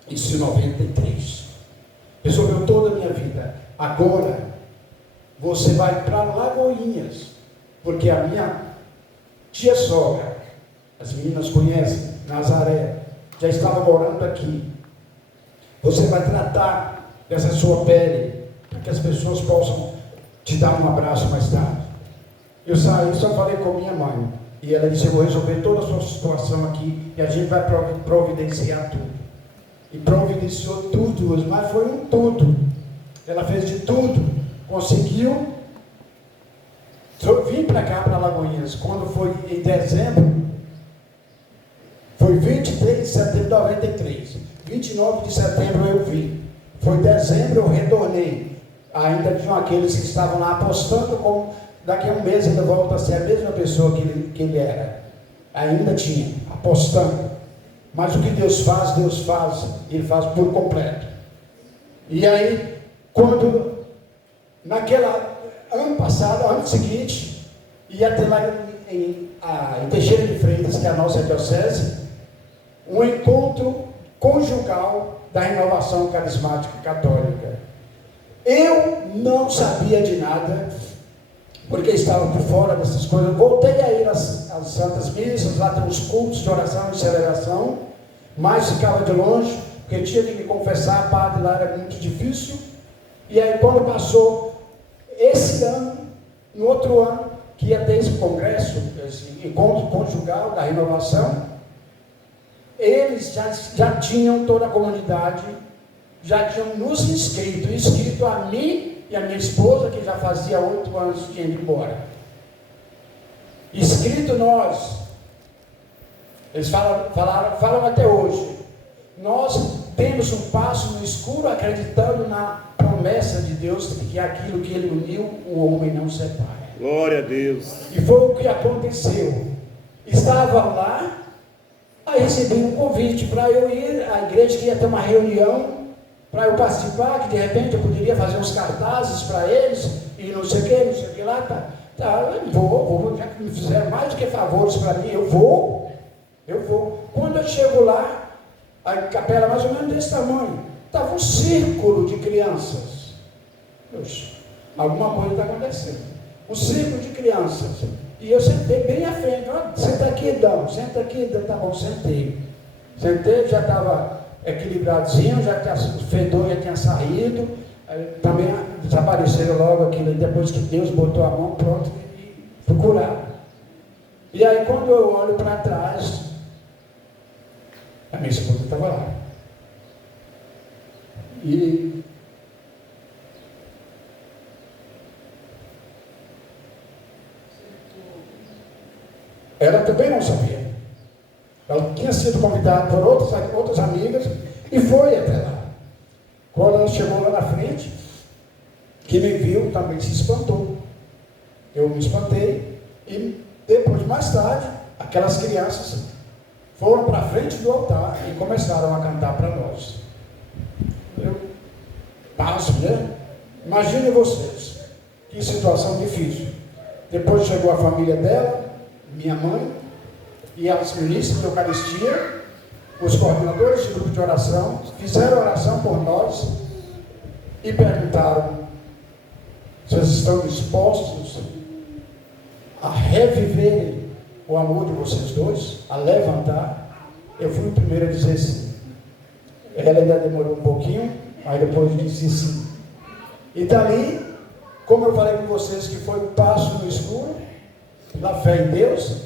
Isso em 93. Resolveu toda a minha vida. Agora, você vai para Lagoinhas, porque a minha tia sogra, as meninas conhecem, Nazaré, já estava morando aqui. Você vai tratar dessa sua pele, para que as pessoas possam te dar um abraço mais tarde. Eu saí, só falei com minha mãe, e ela disse, eu vou resolver toda a sua situação aqui, e a gente vai providenciar tudo. E providenciou tudo, mas foi um tudo. Ela fez de tudo, conseguiu. Eu vim para cá, para Lagoinhas, quando foi em dezembro, foi 23 de setembro de 93, 29 de setembro eu vim, foi dezembro eu retornei, ainda tinham aqueles que estavam lá apostando daqui a um mês ele volta a ser a mesma pessoa que ele era. Ainda tinha, apostando. Mas o que Deus faz, Ele faz por completo. E aí, quando, ano passado, ano seguinte, ia ter lá em Teixeira de Freitas, que é a nossa diocese, um encontro conjugal da Renovação Carismática Católica. Eu não sabia de nada, porque estava por fora dessas coisas. Voltei a ir às Santas Missas, lá tem os cultos de oração e celebração, mas ficava de longe, porque tinha que me confessar, padre lá era muito difícil. E aí quando passou esse ano, no outro ano, que ia ter esse congresso, esse encontro conjugal da renovação, eles já tinham toda a comunidade, já tinham nos inscrito a mim e a minha esposa, que já fazia 8 anos que tinha ido embora. Inscrito nós, eles falam até hoje, nós temos um passo no escuro acreditando na promessa de Deus, que é aquilo que Ele uniu, o homem não separa. Glória a Deus. E foi o que aconteceu. Estava lá, aí recebi um convite para eu ir à igreja, que ia ter uma reunião, para eu participar, que de repente eu poderia fazer uns cartazes para eles, e não sei o que lá, eu vou, já que me fizeram mais do que favores para mim, eu vou. Quando eu chego lá, a capela mais ou menos desse tamanho, estava um círculo de crianças. Poxa, alguma coisa está acontecendo. Um círculo de crianças. E eu sentei bem à frente. Senta aqui, Dão, tá bom, sentei. Sentei, já estava equilibradinho, o fedor já tinha saído. Também desapareceram logo aquilo, depois que Deus botou a mão, pronto, e fui curado. E aí quando eu olho para trás, a minha esposa estava lá. E ela também não sabia. Ela tinha sido convidada por outras amigas e foi até lá. Quando ela chegou lá na frente, que me viu, também se espantou. Eu me espantei e depois, mais tarde, aquelas crianças foram para a frente do altar e começaram a cantar para nós. Eu passo, né? Imaginem vocês, que situação difícil. Depois chegou a família dela, minha mãe, e as ministras de Eucaristia, os coordenadores de grupo de oração, fizeram oração por nós e perguntaram: vocês estão dispostos a reviverem o amor de vocês dois, a levantar? Eu fui o primeiro a dizer sim. Ela ainda demorou um pouquinho, mas depois disse sim. E dali, como eu falei com vocês, que foi um passo no escuro, pela fé em Deus,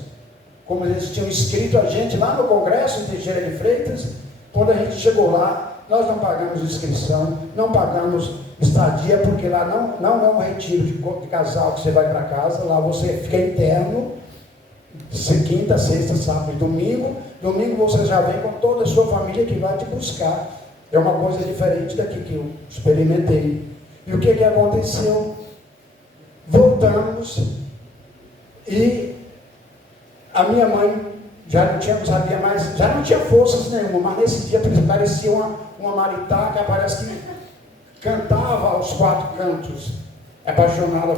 como eles tinham escrito a gente lá no congresso em Teixeira de Freitas, quando a gente chegou lá, nós não pagamos inscrição, não pagamos estadia, porque lá não é um retiro de casal que você vai para casa, lá você fica interno, quinta, sexta, sábado e domingo. Domingo você já vem com toda a sua família que vai te buscar. É uma coisa diferente daqui que eu experimentei. E o que aconteceu? Voltamos e a minha mãe já não sabia mais, já não tinha forças nenhuma, mas nesse dia parecia uma maritaca, parece que cantava aos 4 cantos,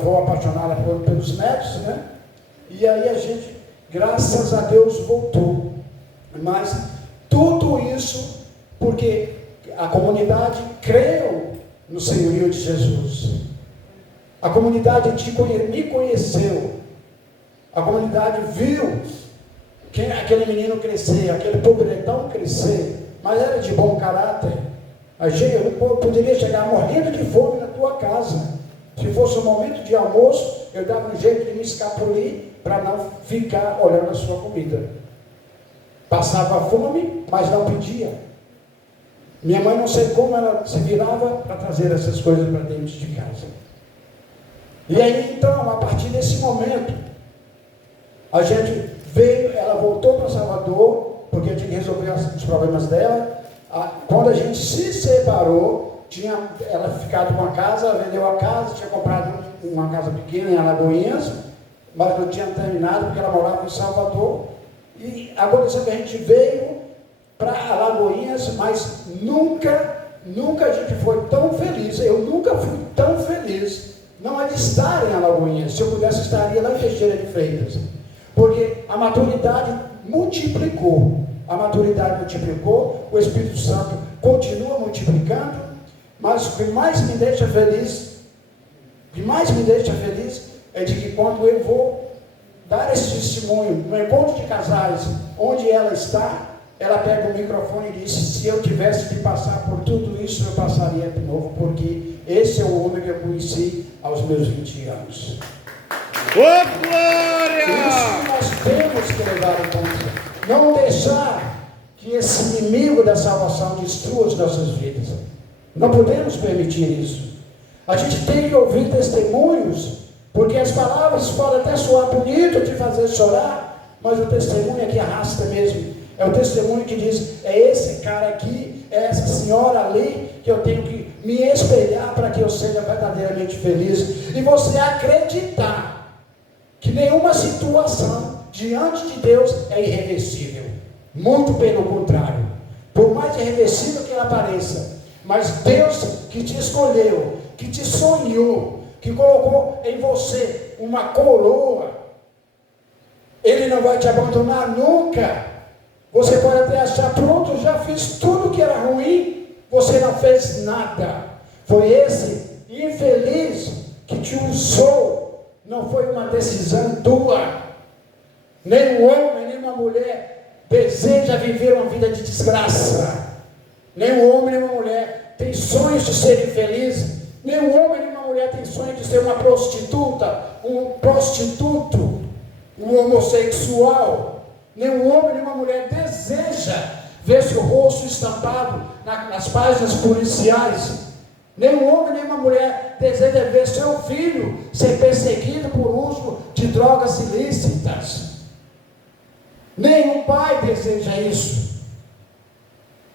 vou apaixonada pelos netos, né? E aí a gente, graças a Deus, voltou. Mas tudo isso porque a comunidade creu no senhorio de Jesus. A comunidade me conheceu. A comunidade viu aquele menino crescer, aquele pobretão crescer, mas era de bom caráter. Eu poderia chegar morrendo de fome na tua casa. Se fosse um momento de almoço, eu dava um jeito de me escapulir para não ficar olhando a sua comida. Passava fome, mas não pedia. Minha mãe, não sei como ela se virava para trazer essas coisas para dentro de casa. E aí então, a partir desse momento, a gente veio, ela voltou para Salvador, porque tinha que resolver os problemas dela. Quando a gente se separou, ela ficado com a casa, vendeu a casa, tinha comprado uma casa pequena em Alagoinhas, mas não tinha terminado porque ela morava em Salvador. E agora a gente veio para Alagoinhas, mas nunca a gente foi tão feliz. Eu nunca fui tão feliz, não é de estar em Alagoinhas. Se eu pudesse, estaria lá em Teixeira de Freitas. Porque a maturidade multiplicou. A maturidade multiplicou, o Espírito Santo continua multiplicando, mas o que mais me deixa feliz, é de que quando eu vou dar esse testemunho no encontro de casais, onde ela está, ela pega o microfone e diz: se eu tivesse de passar por tudo isso, eu passaria de novo, porque esse é o homem que eu conheci aos meus 20 anos. Oh, glória! Isso nós temos que levar em conta. Não deixar que esse inimigo da salvação destrua as nossas vidas. Não podemos permitir isso. A gente tem que ouvir testemunhos, porque as palavras podem até soar bonito, te fazer chorar, mas o testemunho é que arrasta mesmo. É o testemunho que diz: é esse cara aqui, é essa senhora ali, que eu tenho que me espelhar para que eu seja verdadeiramente feliz. E você acreditar que nenhuma situação diante de Deus é irreversível. Muito pelo contrário. Por mais irreversível que ela pareça, mas Deus que te escolheu, que te sonhou, que colocou em você uma coroa, Ele não vai te abandonar nunca. Você pode até achar: pronto, eu já fiz tudo que era ruim. Você não fez nada. Foi esse infeliz que te usou. Não foi uma decisão tua. Nem um homem, nem uma mulher deseja viver uma vida de desgraça. Nem um homem, nem uma mulher tem sonhos de ser infeliz. Nem um homem, nem uma mulher tem sonho de ser uma prostituta, um prostituto, um homossexual. Nem um homem, nem uma mulher deseja ver seu rosto estampado nas páginas policiais. Nem um homem, nem uma mulher deseja ver seu filho ser perseguido por uso de drogas ilícitas. Nenhum pai deseja isso.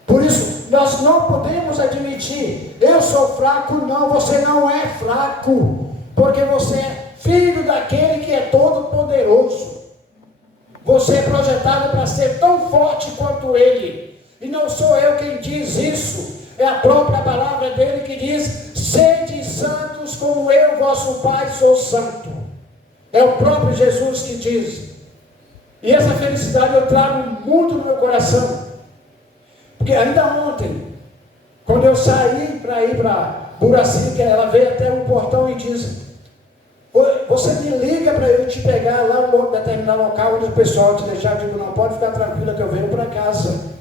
Por isso, nós não podemos admitir: eu sou fraco. Não, você não é fraco, porque você é filho daquele que é todo poderoso. Você é projetado para ser tão forte quanto Ele. E não sou eu quem diz isso. É a própria palavra dele que diz: sede santos como eu, vosso Pai, sou santo. É o próprio Jesus que diz. E essa felicidade eu trago muito no meu coração. Porque ainda ontem, quando eu saí para ir para Buraci, que ela veio até o portão e disse: você me liga para eu te pegar lá no determinado local onde o pessoal te deixar. Eu digo: não, pode ficar tranquila que eu venho para casa.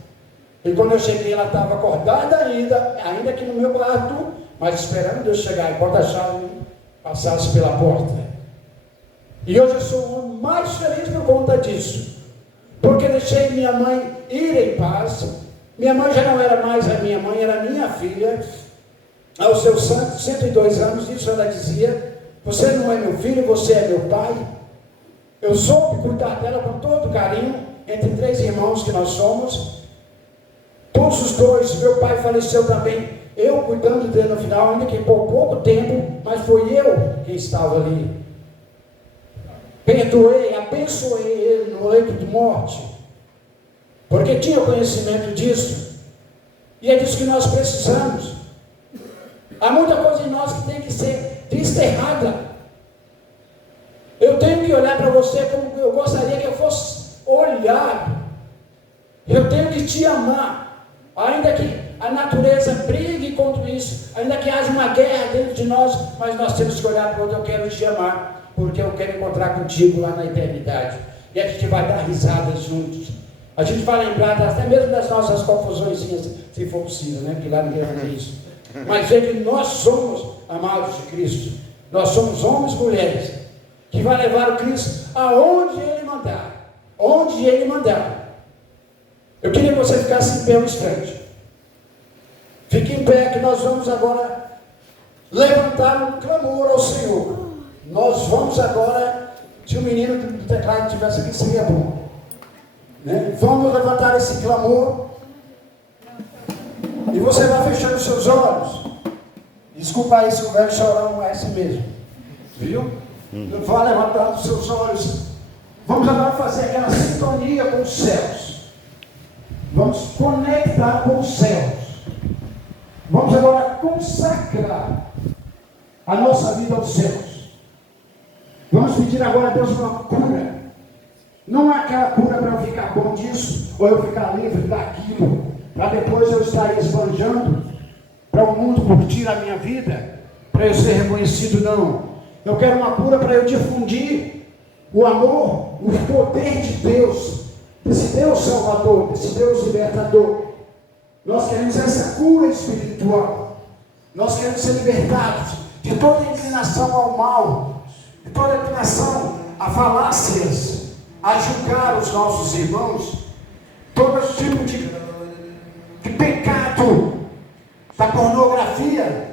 E quando eu cheguei, ela estava acordada ainda aqui no meu quarto, mas esperando Deus chegar, enquanto a chave passasse pela porta. E hoje eu sou o homem mais feliz por conta disso, porque deixei minha mãe ir em paz. Minha mãe já não era mais a minha mãe, era a minha filha. Aos seus 102 anos, isso ela dizia: você não é meu filho, você é meu pai. Eu soube cuidar dela com todo carinho, entre 3 irmãos que nós somos. Todos os 2, meu pai faleceu também, eu cuidando dele no final, ainda que por pouco tempo, mas foi eu quem estava ali. Perdoei, abençoei ele no leito de morte, porque tinha conhecimento disso, e é disso que nós precisamos. Há muita coisa em nós que tem que ser desterrada. Eu tenho que olhar para você como eu gostaria que eu fosse olhado. Eu tenho que te amar, ainda que a natureza brigue contra isso, ainda que haja uma guerra dentro de nós, mas nós temos que olhar para onde: eu quero te amar, porque eu quero encontrar contigo lá na eternidade. E a gente vai dar risadas juntos. A gente vai lembrar até mesmo das nossas confusões, se for possível, né? Porque lá ninguém vai ver isso. Mas é que nós somos amados de Cristo. Nós somos homens e mulheres que vai levar o Cristo aonde Ele mandar. Onde Ele mandar. Eu queria que você ficasse em pé um instante. Fique em pé, que nós vamos agora levantar um clamor ao Senhor. Nós vamos agora, se o menino do teclado estivesse aqui, seria bom, né? Vamos levantar esse clamor. E você vai fechando seus olhos. Desculpa aí se o velho chorão é assim mesmo. Viu? Vá levantando os seus olhos. Vamos agora fazer aquela sintonia com os céus. Vamos conectar com os céus. Vamos agora consagrar a nossa vida aos céus. Vamos pedir agora a Deus uma cura. Não é aquela cura para eu ficar bom disso, ou eu ficar livre daquilo, para depois eu estar esbanjando para o mundo curtir a minha vida, para eu ser reconhecido, não. Eu quero uma cura para eu difundir o amor, o poder de Deus, desse Deus Salvador, desse Deus Libertador. Nós queremos essa cura espiritual. Nós queremos ser libertados de toda inclinação ao mal, de toda inclinação a falácias, a julgar os nossos irmãos, todo tipo de pecado, da pornografia,